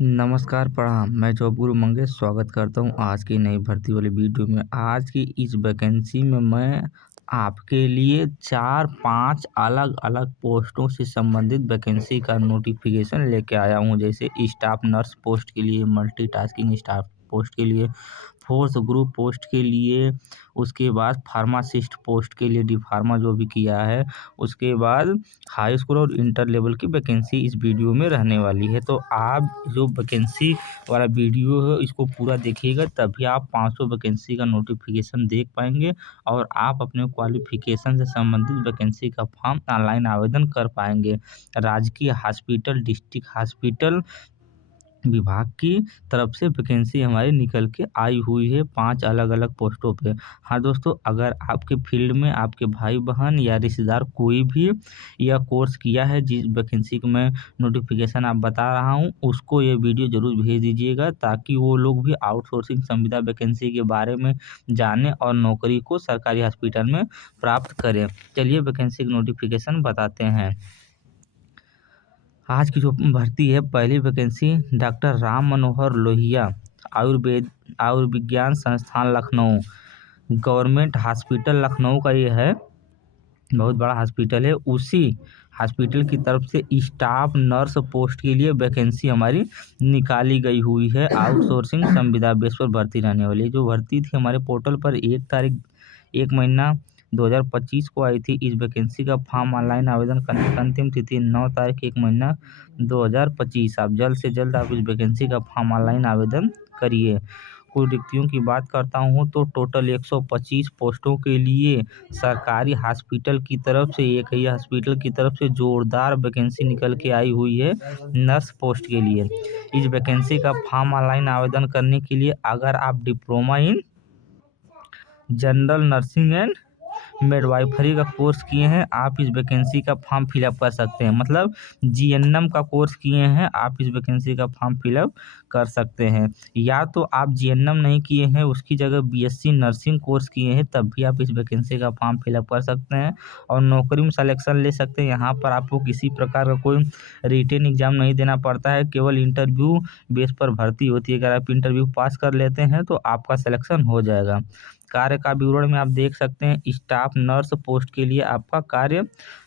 नमस्कार, प्रणाम। मैं जॉब गुरु मंगेश स्वागत करता हूँ आज की नई भर्ती वाली वीडियो में। आज की इस वैकेंसी में मैं आपके लिए 4-5 अलग-अलग पोस्टों से संबंधित वैकेंसी का नोटिफिकेशन लेके आया हूँ। जैसे स्टाफ नर्स पोस्ट के लिए, मल्टीटास्किंग स्टाफ पोस्ट के लिए, फोर्स ग्रुप पोस्ट के लिए, उसके बाद फार्मासिस्ट पोस्ट के लिए, डी फार्मा जो भी किया है, उसके बाद हाई स्कूल और इंटर लेवल की वैकेंसी इस वीडियो में रहने वाली है। तो आप जो वैकेंसी वाला वीडियो है इसको पूरा देखिएगा, तभी आप 500 वैकेंसी का नोटिफिकेशन देख पाएंगे और आप अपने क्वालिफिकेशन से संबंधित वैकेंसी का फॉर्म ऑनलाइन आवेदन कर पाएंगे। राजकीय हॉस्पिटल, डिस्ट्रिक्ट हॉस्पिटल विभाग की तरफ से वैकेंसी हमारी निकल के आई हुई है 5 अलग-अलग पोस्टों पे। हाँ दोस्तों, अगर आपके फील्ड में आपके भाई-बहन या रिश्तेदार कोई भी यह कोर्स किया है जिस वैकेंसी को मैं नोटिफिकेशन आप बता रहा हूँ, उसको ये वीडियो ज़रूर भेज दीजिएगा ताकि वो लोग भी आउटसोर्सिंग संविदा वैकेंसी के बारे में जानें और नौकरी को सरकारी हॉस्पिटल में प्राप्त करें। चलिए वैकेंसी की नोटिफिकेशन बताते हैं। आज की जो भर्ती है, पहली वैकेंसी डॉक्टर राम मनोहर लोहिया, आयुर्विज्ञान संस्थान लखनऊ, गवर्नमेंट हॉस्पिटल लखनऊ का ये है, बहुत बड़ा हॉस्पिटल है। उसी हॉस्पिटल की तरफ से स्टाफ नर्स पोस्ट के लिए वैकेंसी हमारी निकाली गई हुई है। आउटसोर्सिंग संविदा बेस पर भर्ती रहने वाली है। जो भर्ती थी हमारे पोर्टल पर 1 महीना 2025 को आई थी। इस वैकेंसी का फॉर्म ऑनलाइन आवेदन करने की अंतिम तिथि 9 तारीख 1 महीना 2025। आप जल्द से जल्द आप इस वैकेंसी का फॉर्म ऑनलाइन आवेदन करिए। कुल रिक्तियों की बात करता हूँ तो टोटल 125 पोस्टों के लिए सरकारी हॉस्पिटल की तरफ से, एक ही हॉस्पिटल की तरफ से जोरदार वैकेंसी निकल के आई हुई है नर्स पोस्ट के लिए। इस वैकेंसी का फॉर्म ऑनलाइन आवेदन करने के लिए अगर आप diploma in general nursing and midwifery का कोर्स किए हैं, आप इस वैकेंसी का फॉर्म फिलअप कर सकते हैं। मतलब जीएनएम का कोर्स किए हैं, आप इस वैकेंसी का फॉर्म फिलअप कर सकते हैं। या तो आप जीएनएम नहीं किए हैं, उसकी जगह बीएससी नर्सिंग कोर्स किए हैं, तब भी आप इस वैकेंसी का फॉर्म फिलअप कर सकते हैं और नौकरी में सिलेक्शन ले सकते हैं। यहाँ पर आपको किसी प्रकार का कोई रिटन एग्जाम नहीं देना पड़ता है, केवल इंटरव्यू बेस पर भर्ती होती है। अगर आप इंटरव्यू पास कर लेते हैं तो आपका सिलेक्शन हो जाएगा। कार्य का विवरण में आप देख सकते हैं, स्टाफ नर्स पोस्ट के लिए आपका कार्य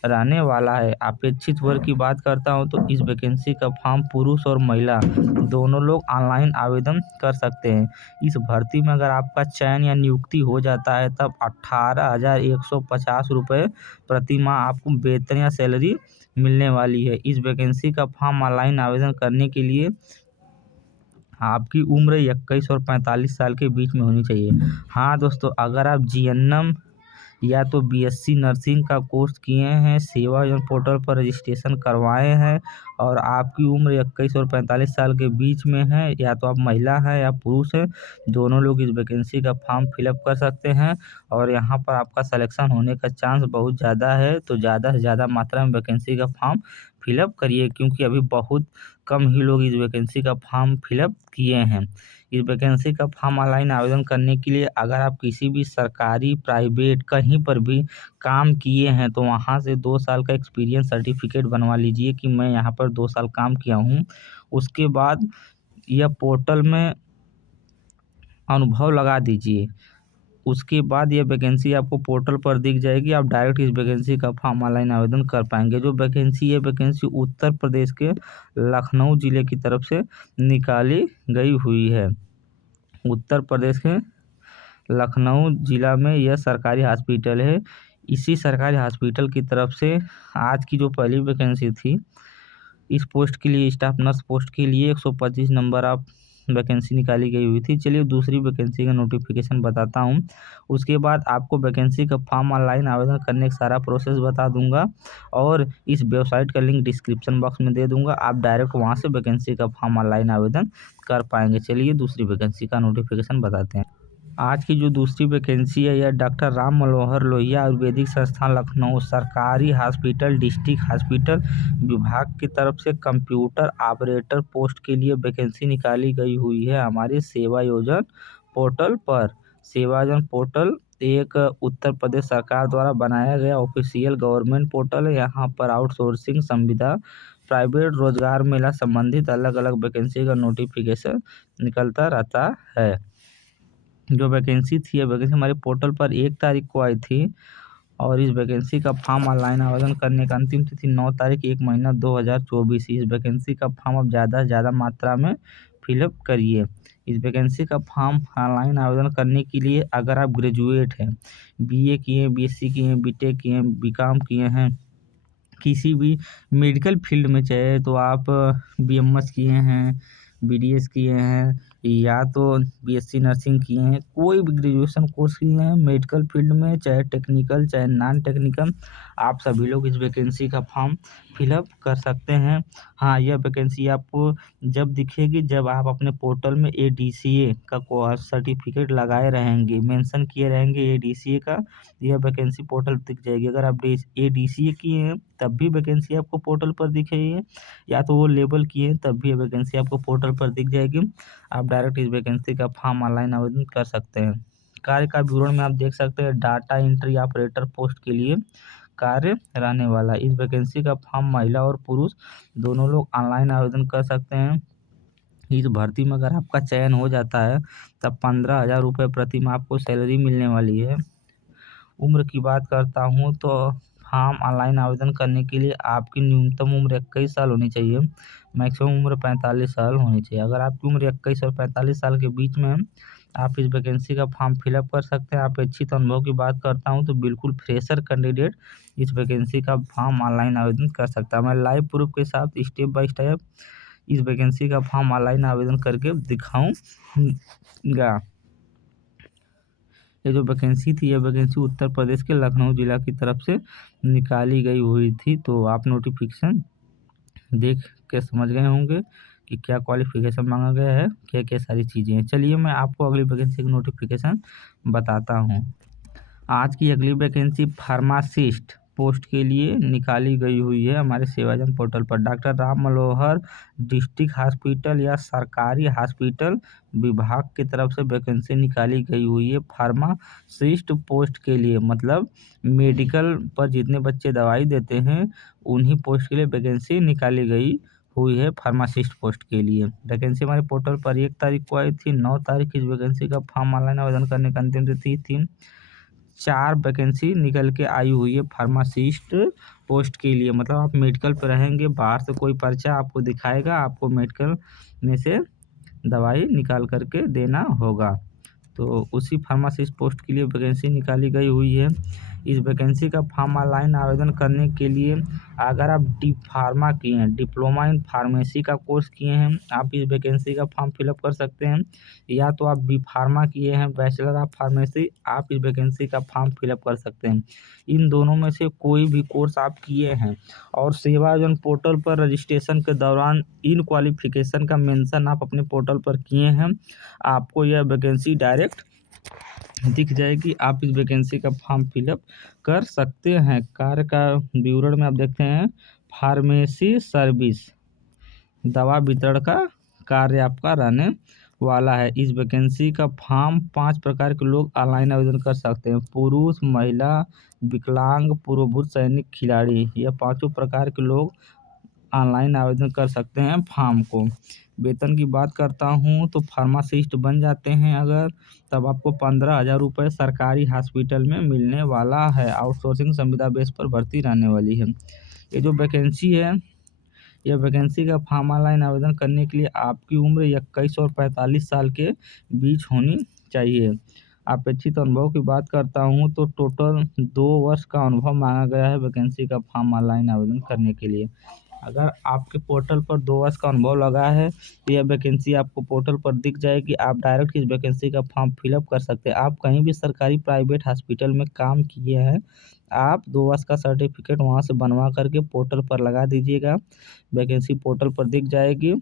रहने वाला है। अपेक्षित वर्ग की बात करता हूं तो इस वैकेंसी का फॉर्म पुरुष और महिला दोनों लोग ऑनलाइन आवेदन कर सकते हैं। इस भर्ती में अगर आपका चयन या नियुक्ति हो जाता है तब 18,150 रुपये प्रति माह आपको वेतन या सैलरी मिलने वाली है। इस वैकेंसी का फॉर्म ऑनलाइन आवेदन करने के लिए आपकी उम्र 21 और 45 साल के बीच में होनी चाहिए। हाँ दोस्तों, अगर आप जीएनएम या तो बीएससी नर्सिंग का कोर्स किए हैं, सेवा योजना पोर्टल पर रजिस्ट्रेशन करवाए हैं और आपकी उम्र 21 और 45 साल के बीच में है, या तो आप महिला हैं या पुरुष हैं, दोनों लोग इस वैकेंसी का फॉर्म फिलअप कर सकते हैं और यहाँ पर आपका सिलेक्शन होने का चांस बहुत ज़्यादा है। तो ज़्यादा से ज़्यादा मात्रा में वैकेंसी का फॉर्म फिलअप करिए, क्योंकि अभी बहुत कम ही लोग इस वैकेंसी का फॉर्म फिलअप किए हैं। इस वैकेंसी का फॉर्म ऑनलाइन आवेदन करने के लिए अगर आप किसी भी सरकारी, प्राइवेट कहीं पर भी काम किए हैं तो वहाँ से 2 साल का एक्सपीरियंस सर्टिफिकेट बनवा लीजिए कि मैं यहाँ पर 2 साल काम किया हूँ। उसके बाद यह पोर्टल में अनुभव लगा दीजिए। उसके बाद ये वैकेंसी आपको पोर्टल पर दिख जाएगी, आप डायरेक्ट इस वैकेंसी का फॉर्म ऑनलाइन आवेदन कर पाएंगे। जो वैकेंसी है, वैकेंसी उत्तर प्रदेश के लखनऊ ज़िले की तरफ से निकाली गई हुई है। उत्तर प्रदेश के लखनऊ ज़िला में यह सरकारी हॉस्पिटल है। इसी सरकारी हॉस्पिटल की तरफ से आज की जो पहली वैकेंसी थी, इस पोस्ट के लिए, स्टाफ नर्स पोस्ट के लिए 125 नंबर आप वैकेंसी निकाली गई हुई थी। चलिए दूसरी वैकेंसी का नोटिफिकेशन बताता हूँ। उसके बाद आपको वैकेंसी का फॉर्म ऑनलाइन आवेदन करने का सारा प्रोसेस बता दूंगा और इस वेबसाइट का लिंक डिस्क्रिप्शन बॉक्स में दे दूंगा। आप डायरेक्ट वहाँ से वैकेंसी का फॉर्म ऑनलाइन आवेदन कर पाएंगे। चलिए दूसरी वैकेंसी का नोटिफिकेशन बताते हैं। आज की जो दूसरी वैकेंसी है, यह डॉक्टर राम मनोहर लोहिया आयुर्वेदिक संस्थान लखनऊ, सरकारी हॉस्पिटल, डिस्ट्रिक्ट हॉस्पिटल विभाग की तरफ से कंप्यूटर ऑपरेटर पोस्ट के लिए वैकेंसी निकाली गई हुई है हमारे सेवा योजना पोर्टल पर। सेवा योजना पोर्टल एक उत्तर प्रदेश सरकार द्वारा बनाया गया ऑफिशियल गवर्नमेंट पोर्टल है। यहाँ पर आउटसोर्सिंग संविदा प्राइवेट रोजगार मेला संबंधित अलग अलग वैकेंसी का नोटिफिकेशन निकलता रहता है। जो वैकेंसी थी, ये वैकेंसी हमारे पोर्टल पर 1 तारीख को आई थी और इस वैकेंसी का फॉर्म ऑनलाइन आवेदन करने का अंतिम तिथि 9 तारीख 1 महीना 2024। इस वैकेंसी का फॉर्म अब ज़्यादा से ज़्यादा मात्रा में फिलअप करिए। इस वैकेंसी का फॉर्म ऑनलाइन आवेदन करने के लिए अगर आप ग्रेजुएट हैं, बीए किए हैं, बीएससी किए हैं, बीटेक किए हैं, बीकॉम किए हैं, किसी भी मेडिकल फील्ड में चाहे तो आप बीएमएस किए हैं, बीडीएस किए हैं या तो बीएससी नर्सिंग किए हैं, कोई भी ग्रेजुएशन कोर्स किए हैं मेडिकल फील्ड में, चाहे टेक्निकल चाहे नॉन टेक्निकल, आप सभी लोग इस वैकेंसी का फॉर्म फिलअप कर सकते हैं। हाँ, यह वैकेंसी आपको जब दिखेगी जब आप अपने पोर्टल में एडीसीए का सर्टिफिकेट लगाए रहेंगे, मेंशन किए रहेंगे एडीसीए का, यह वैकेंसी पोर्टल दिख जाएगी। अगर आप एडीसीए किए हैं तब भी वैकेंसी आपको पोर्टल पर दिखेगी, या तो वो लेबल किए हैं तब भी वैकेंसी आपको पोर्टल पर दिख जाएगी। आप डायरेक्ट इस वैकेंसी का फॉर्म ऑनलाइन आवेदन कर सकते हैं। कार्य का विवरण में आप देख सकते हैं, डाटा एंट्री ऑपरेटर पोस्ट के लिए कार्य रहने वाला। इस वैकेंसी का फॉर्म महिला और पुरुष दोनों लोग ऑनलाइन आवेदन कर सकते हैं। इस भर्ती में अगर आपका चयन हो जाता है तब 15,000 रुपये प्रति माह आपको सैलरी मिलने वाली है। उम्र की बात करता हूँ तो फॉर्म ऑनलाइन आवेदन करने के लिए आपकी न्यूनतम उम्र 21 साल होनी चाहिए, मैक्सिमम उम्र 45 साल होनी चाहिए। अगर आपकी उम्र 21 और 45 साल के बीच में है, आप इस वैकेंसी का फॉर्म फिलअप कर सकते हैं। अपेक्षित अनुभव की बात करता हूँ तो बिल्कुल फ्रेशर कैंडिडेट इस वैकेंसी का फॉर्म ऑनलाइन आवेदन कर सकता है। मैं लाइव प्रूफ के साथ स्टेप बाय स्टेप इस वैकेंसी का फॉर्म ऑनलाइन आवेदन करके दिखाऊंगा। ये जो वैकेंसी थी, यह वैकेंसी उत्तर प्रदेश के लखनऊ जिला की तरफ से निकाली गई हुई थी। तो आप नोटिफिकेशन देख के समझ गए होंगे कि क्या क्वालिफिकेशन मांगा गया है, क्या क्या सारी चीज़ें हैं। चलिए मैं आपको अगली वैकेंसी की नोटिफिकेशन बताता हूँ। आज की अगली वैकेंसी फार्मासिस्ट पोस्ट के लिए निकाली गई हुई है हमारे सेवाजन पोर्टल पर। Doctor Ram Manohar district hospital या सरकारी हॉस्पिटल विभाग की तरफ से वैकेंसी निकाली गई हुई है फार्मासिस्ट पोस्ट के लिए। मतलब मेडिकल पर जितने बच्चे दवाई देते हैं उन्हीं पोस्ट के लिए वैकेंसी निकाली गई हुई है फार्मासिस्ट पोस्ट के लिए। वैकेंसी हमारे पोर्टल पर 1 तारीख को आई थी। 9 तारीख इस वैकेंसी का फॉर्म ऑनलाइन आवेदन करने का अंतिम तिथि थी। 4 वैकेंसी निकल के आई हुई है फार्मासिस्ट पोस्ट के लिए। मतलब आप मेडिकल पे रहेंगे, बाहर से कोई पर्चा आपको दिखाएगा, आपको मेडिकल में से दवाई निकाल करके देना होगा। तो उसी फार्मासिस्ट पोस्ट के लिए वैकेंसी निकाली गई हुई है। इस वैकेंसी का फॉर्म ऑनलाइन आवेदन करने के लिए अगर आप डी फार्मा किए हैं, डिप्लोमा इन फार्मेसी का कोर्स किए हैं, आप इस वैकेंसी का फॉर्म फिलअप कर सकते हैं। या तो आप बी फार्मा किए हैं, बैचलर ऑफ फार्मेसी, आप इस वैकेंसी का फॉर्म फिलअप कर सकते हैं। इन दोनों में से कोई भी कोर्स आप किए हैं और सेवाजन पोर्टल पर रजिस्ट्रेशन के दौरान इन क्वालिफिकेशन का मेंशन आप अपने पोर्टल पर किए हैं, आपको यह वैकेंसी डायरेक्ट दिख जाएगी। आप इस वैकेंसी का फॉर्म फिलअप कर सकते हैं। कार्य का विवरण में आप देखते हैं, फार्मेसी सर्विस दवा वितरण का कार्य आपका रहने वाला है। इस वैकेंसी का फॉर्म 5 प्रकार के लोग ऑनलाइन आवेदन कर सकते हैं। पुरुष, महिला, विकलांग, पूर्वभूत सैनिक, खिलाड़ी, यह 5 प्रकार के लोग ऑनलाइन आवेदन कर सकते हैं फॉर्म को। वेतन की बात करता हूँ तो फार्मासिस्ट बन जाते हैं अगर, तब आपको 15,000 रुपये सरकारी हॉस्पिटल में मिलने वाला है। आउटसोर्सिंग संविदा बेस पर भर्ती रहने वाली है। ये जो वैकेंसी है, यह वैकेंसी का फॉर्म ऑनलाइन आवेदन करने के लिए आपकी उम्र 21 और 45 साल के बीच होनी चाहिए। अपेक्षित अनुभव की बात करता हूँ तो टोटल 2 वर्ष का अनुभव मांगा गया है वैकेंसी का फॉर्म ऑनलाइन आवेदन करने के लिए। अगर आपके पोर्टल पर 2 वर्ष का अनुभव लगा है तो यह वैकेंसी आपको पोर्टल पर दिख जाएगी। आप डायरेक्ट इस वैकेंसी का फॉर्म फिलअप कर सकते हैं। आप कहीं भी सरकारी प्राइवेट हॉस्पिटल में काम किए हैं, आप 2 वर्ष का सर्टिफिकेट वहाँ से बनवा करके पोर्टल पर लगा दीजिएगा। वैकेंसी पोर्टल पर दिख जाएगी,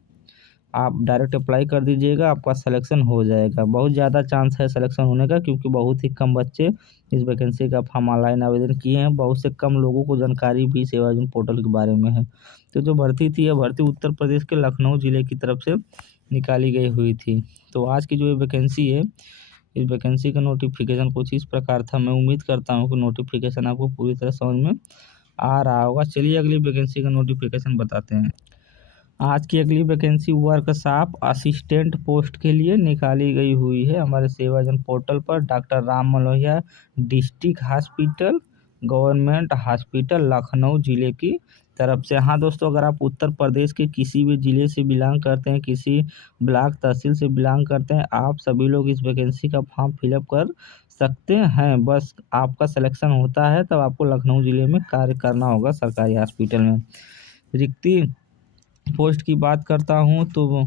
आप डायरेक्ट अप्लाई कर दीजिएगा, आपका सिलेक्शन हो जाएगा। बहुत ज़्यादा चांस है सिलेक्शन होने का, क्योंकि बहुत ही कम बच्चे इस वैकेंसी का फॉर्म ऑनलाइन आवेदन किए हैं। बहुत से कम लोगों को जानकारी भी सेवाजन पोर्टल के बारे में है। तो जो भर्ती थी, यह भर्ती उत्तर प्रदेश के लखनऊ ज़िले की तरफ से निकाली गई हुई थी। तो आज की जो ये वैकेंसी है, इस वैकेंसी का नोटिफिकेशन कुछ इस प्रकार था। मैं उम्मीद करता हूँ कि नोटिफिकेशन आपको पूरी तरह समझ में आ रहा होगा। चलिए अगली वैकेंसी का नोटिफिकेशन बताते हैं। आज की अगली वैकेंसी वर्कशॉप असिस्टेंट पोस्ट के लिए निकाली गई हुई है हमारे सेवाजन पोर्टल पर। Doctor Ram Manohar district hospital government hospital Lucknow ज़िले की तरफ से। हाँ दोस्तों, अगर आप उत्तर प्रदेश के किसी भी ज़िले से बिलोंग करते हैं, किसी ब्लॉक तहसील से बिलोंग करते हैं, आप सभी लोग इस वैकेंसी का फॉर्म फिलअप कर सकते हैं। बस आपका सिलेक्शन होता है तब आपको लखनऊ ज़िले में कार्य करना होगा सरकारी हॉस्पिटल में। रिक्ति पोस्ट की बात करता हूँ तो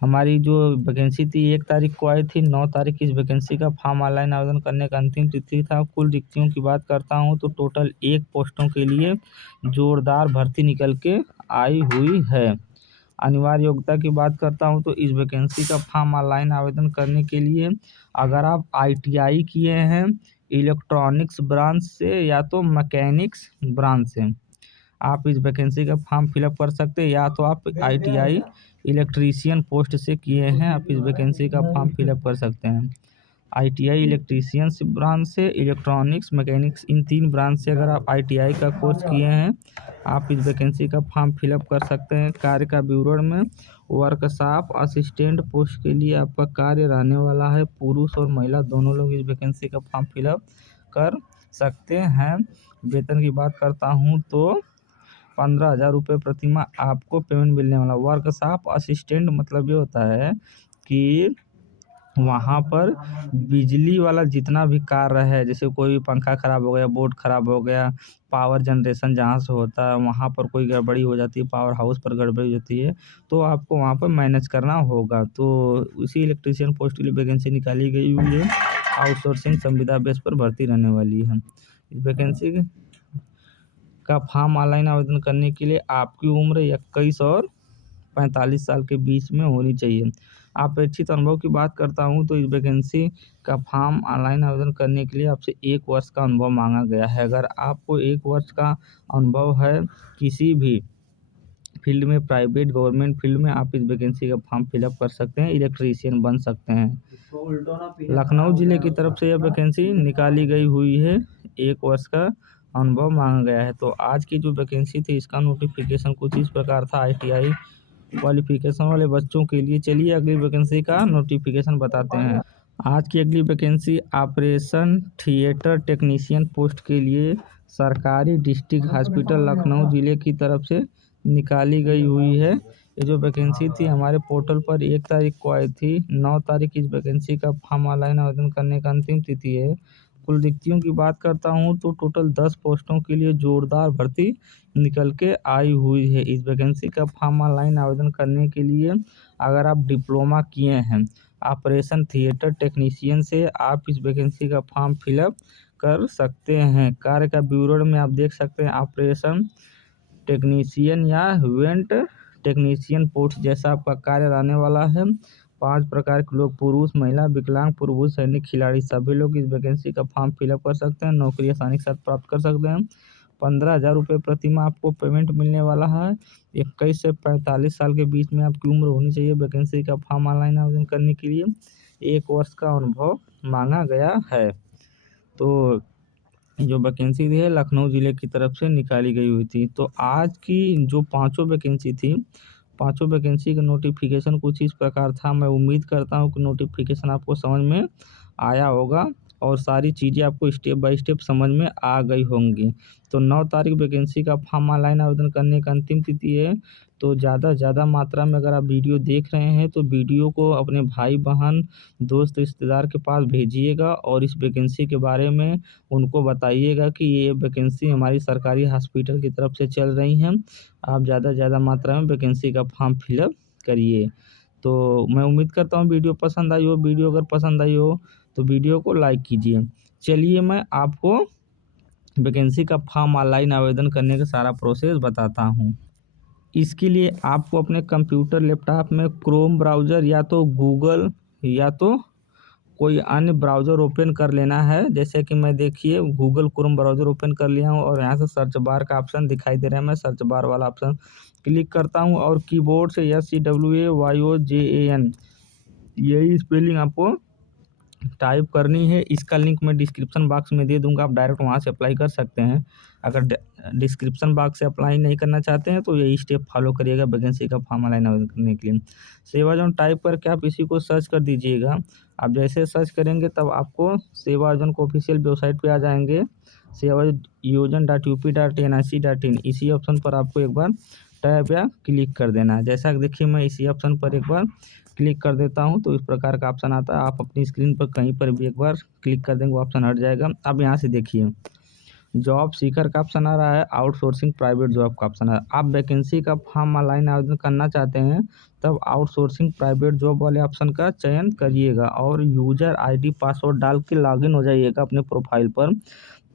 हमारी जो वैकेंसी थी 1 तारीख को आई थी। 9 तारीख इस वैकेंसी का फॉर्म ऑनलाइन आवेदन करने का अंतिम तिथि था। कुल रिक्तियों की बात करता हूँ तो टोटल 1 पोस्टों के लिए जोरदार भर्ती निकल के आई हुई है। अनिवार्य योग्यता की बात करता हूँ तो इस वैकेंसी का फॉर्म ऑनलाइन आवेदन करने के लिए अगर आप ITI किए हैं इलेक्ट्रॉनिक्स ब्रांच से या तो मैकेनिक्स ब्रांच से, आप इस वैकेंसी का फॉर्म फिलअप कर सकते हैं। या तो आप ITI इलेक्ट्रीशियन पोस्ट से किए हैं, आप इस वैकेंसी का फॉर्म फिलअप कर सकते हैं। ITI इलेक्ट्रीशियन ब्रांच से, इलेक्ट्रॉनिक्स, मैकेनिक्स, इन 3 ब्रांच से अगर आप ITI का कोर्स किए हैं, आप इस वैकेंसी का फॉर्म फिलअप कर सकते हैं। कार्य का विवरण में वर्कशॉप असिस्टेंट पोस्ट के लिए आपका कार्य रहने वाला है। पुरुष और महिला दोनों लोग इस वैकेंसी का फॉर्म फिलअप कर सकते हैं। वेतन की बात करता हूँ तो 15,000 रुपये प्रति माह आपको पेमेंट मिलने वाला। वर्कशॉप असिस्टेंट मतलब ये होता है कि वहाँ पर बिजली वाला जितना भी कार्य है, जैसे कोई पंखा ख़राब हो गया, बोर्ड ख़राब हो गया, पावर जनरेशन जहाँ से होता है वहाँ पर कोई गड़बड़ी हो जाती है, पावर हाउस पर गड़बड़ी हो जाती है, तो आपको वहाँ पर मैनेज करना होगा। तो उसी इलेक्ट्रीशियन पोस्ट के लिए वैकेंसी निकाली गई हुई है। आउटसोर्सिंग संविदा बेस पर भर्ती रहने वाली है। इस वैकेंसी का फॉर्म ऑनलाइन आवेदन करने के लिए आपकी उम्र 21 और 45 साल के बीच में होनी चाहिए। अपेक्षित अनुभव की बात करता हूँ तो इस वैकेंसी का फॉर्म ऑनलाइन आवेदन करने के लिए आपसे 1 वर्ष का अनुभव मांगा गया है। अगर आपको 1 वर्ष का अनुभव है किसी भी फील्ड में, प्राइवेट गवर्नमेंट फील्ड में, आप इस वैकेंसी का फॉर्म फिलअप कर सकते हैं, इलेक्ट्रीशियन बन सकते हैं। लखनऊ ज़िले की तरफ से यह वैकेंसी निकाली गई हुई है। 1 वर्ष का अनुभव मांगा गया है। तो आज की जो वैकेंसी थी इसका नोटिफिकेशन कुछ इस प्रकार था ITI क्वालिफिकेशन वाले बच्चों के लिए। चलिए अगली वैकेंसी का नोटिफिकेशन बताते हैं। आज की अगली vacancy operation theatre technician post के लिए सरकारी डिस्ट्रिक्ट हॉस्पिटल लखनऊ ज़िले की तरफ से निकाली गई हुई है। ये जो वैकेंसी थी हमारे पोर्टल पर 1 तारीख को आई थी। 9 तारीख इस वैकेंसी का फॉर्म ऑनलाइन आवेदन करने का अंतिम तिथि है। कुल रिक्तियों की बात करता हूँ तो टोटल 10 पोस्टों के लिए जोरदार भर्ती निकल के आई हुई है। इस वैकेंसी का फॉर्म ऑनलाइन आवेदन करने के लिए अगर आप डिप्लोमा किए हैं ऑपरेशन थिएटर टेक्नीशियन से, आप इस वैकेंसी का फॉर्म फिलअप कर सकते हैं। कार्य का विवरण में आप देख सकते हैं ऑपरेशन टेक्नीशियन या इवेंट टेक्नीशियन पोस्ट जैसा आपका कार्य रहने वाला है। 5 प्रकार के लोग, पुरुष, महिला, विकलांग, पूर्व सैनिक, खिलाड़ी, सभी लोग इस वैकेंसी का फॉर्म फिलअप कर सकते हैं। नौकरी आसानी के साथ प्राप्त कर सकते हैं। 15,000 रुपये प्रति माह आपको पेमेंट मिलने वाला है। 21 से 45 साल के बीच में आपकी उम्र होनी चाहिए। वैकेंसी का फॉर्म ऑनलाइन आवेदन करने के लिए 1 वर्ष का अनुभव मांगा गया है। तो जो वैकेंसी थी है लखनऊ ज़िले की तरफ से निकाली गई हुई थी। तो आज की जो 5 वैकेंसी थी, 5 वैकेंसी का नोटिफिकेशन कुछ इस प्रकार था। मैं उम्मीद करता हूँ कि नोटिफिकेशन आपको समझ में आया होगा और सारी चीज़ें आपको स्टेप बाय स्टेप समझ में आ गई होंगी। तो 9 तारीख वैकेंसी का फॉर्म ऑनलाइन आवेदन करने का अंतिम तिथि है। तो ज़्यादा से ज़्यादा मात्रा में अगर आप वीडियो देख रहे हैं तो वीडियो को अपने भाई बहन, दोस्त, रिश्तेदार के पास भेजिएगा और इस वैकेंसी के बारे में उनको बताइएगा कि ये वैकेंसी हमारी सरकारी हॉस्पिटल की तरफ से चल रही हैं। आप ज़्यादा से ज़्यादा मात्रा में वैकेंसी का फॉर्म फिलअप करिए। तो मैं उम्मीद करता हूँ वीडियो पसंद आई हो। वीडियो अगर पसंद आई हो तो वीडियो को लाइक कीजिए। चलिए मैं आपको वैकेंसी का फॉर्म ऑनलाइन आवेदन करने का सारा प्रोसेस बताता हूँ। इसके लिए आपको अपने कंप्यूटर, लैपटॉप में क्रोम ब्राउज़र या तो गूगल या तो कोई अन्य ब्राउज़र ओपन कर लेना है। जैसे कि मैं देखिए गूगल क्रोम ब्राउज़र ओपन कर लिया हूँ और यहाँ से सर्च बार का ऑप्शन दिखाई दे रहा है। मैं सर्च बार वाला ऑप्शन क्लिक करता हूँ और कीबोर्ड से SCWAYOJAN यही स्पेलिंग आपको टाइप करनी है। इसका लिंक मैं डिस्क्रिप्शन बॉक्स में दे दूंगा, आप डायरेक्ट वहाँ से अप्लाई कर सकते हैं। अगर डिस्क्रिप्शन बॉक्स से अप्लाई नहीं करना चाहते हैं तो यही स्टेप फॉलो करिएगा वैकेंसी का फॉर्म ऑनलाइन आवेदन करने के लिए। सेवा योजना टाइप करके आप इसी को सर्च कर दीजिएगा। आप जैसे सर्च करेंगे तब आपको सेवा योजना को ऑफिशियल वेबसाइट पे आ जाएंगे, सेवा योजन .up.nic.in। इसी ऑप्शन पर आपको एक बार टैप या क्लिक कर देना है। जैसा कि देखिए मैं इसी ऑप्शन पर एक बार क्लिक कर देता हूं तो इस प्रकार का ऑप्शन आता है। आप अपनी स्क्रीन पर कहीं पर भी एक बार क्लिक कर देंगे, वो ऑप्शन हट जाएगा। अब यहाँ से देखिए जॉब सीकर का ऑप्शन आ रहा है, आउटसोर्सिंग प्राइवेट जॉब का ऑप्शन है। आप वैकेंसी का फॉर्म ऑनलाइन आवेदन करना चाहते हैं तब आउटसोर्सिंग प्राइवेट जॉब वाले ऑप्शन का चयन करिएगा और यूजर आईडी पासवर्ड डाल के लॉगिन हो जाइएगा अपने प्रोफाइल पर।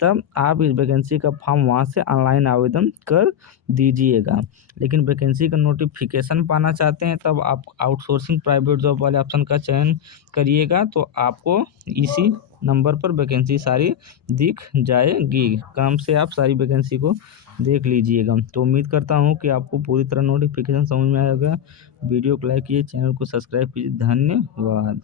तब आप इस वैकेंसी का फॉर्म वहाँ से ऑनलाइन आवेदन कर दीजिएगा। लेकिन वैकेंसी का नोटिफिकेशन पाना चाहते हैं तब आप आउटसोर्सिंग प्राइवेट जॉब वाले ऑप्शन का चयन करिएगा, तो आपको इसी नंबर पर वैकेंसी सारी दिख जाएगी। काम से आप सारी वैकेंसी को देख लीजिएगा। तो उम्मीद करता हूँ कि आपको पूरी तरह नोटिफिकेशन समझ में आएगा। वीडियो को लाइक कीजिए, चैनल को सब्सक्राइब कीजिए। धन्यवाद।